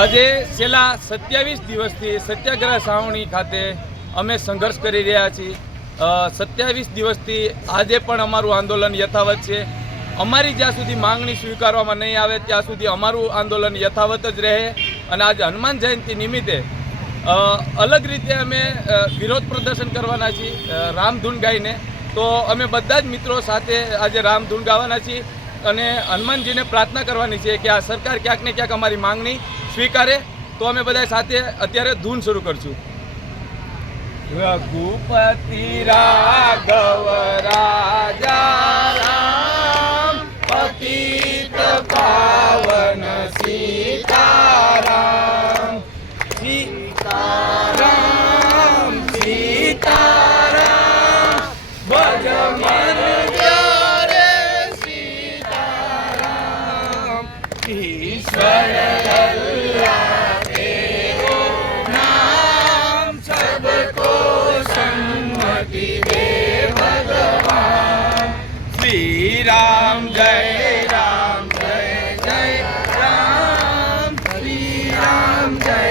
આજે છેલ્લા સત્યાવીસ દિવસથી સત્યાગ્રહ સાવણી ખાતે અમે સંઘર્ષ કરી રહ્યા છીએ. સત્યાવીસ દિવસથી આજે પણ અમારું આંદોલન યથાવત છે. અમારી જ્યાં સુધી માંગણી સ્વીકારવામાં નહીં આવે, ત્યાં સુધી અમારું આંદોલન યથાવત જ રહે અને આજે હનુમાન જયંતિ નિમિત્તે અલગ રીતે અમે વિરોધ પ્રદર્શન કરવાના છીએ રામધૂન ગાઈને તો અમે બધા જ મિત્રો સાથે આજે રામધૂન ગાવાના છીએ અને હનુમાનજીને પ્રાર્થના કરવાની છે કે આ સરકાર ક્યાંક ને ક્યાંક અમારી માંગણી સ્વીકારે, તો અમે બધા સાથે અત્યારે ધૂન શરૂ કરશું. રઘુપતિ રાઘવ રાજા રામ, પતિત પાવન સીતારામ. સીતારામ સીતારામ, ભજ ઈશ્વર અલ્લાહ તેરો નામ સબકો સંમતિ દે ભગવાન શ્રી રામ જય રામ જય જય રામ શ્રી રામ જય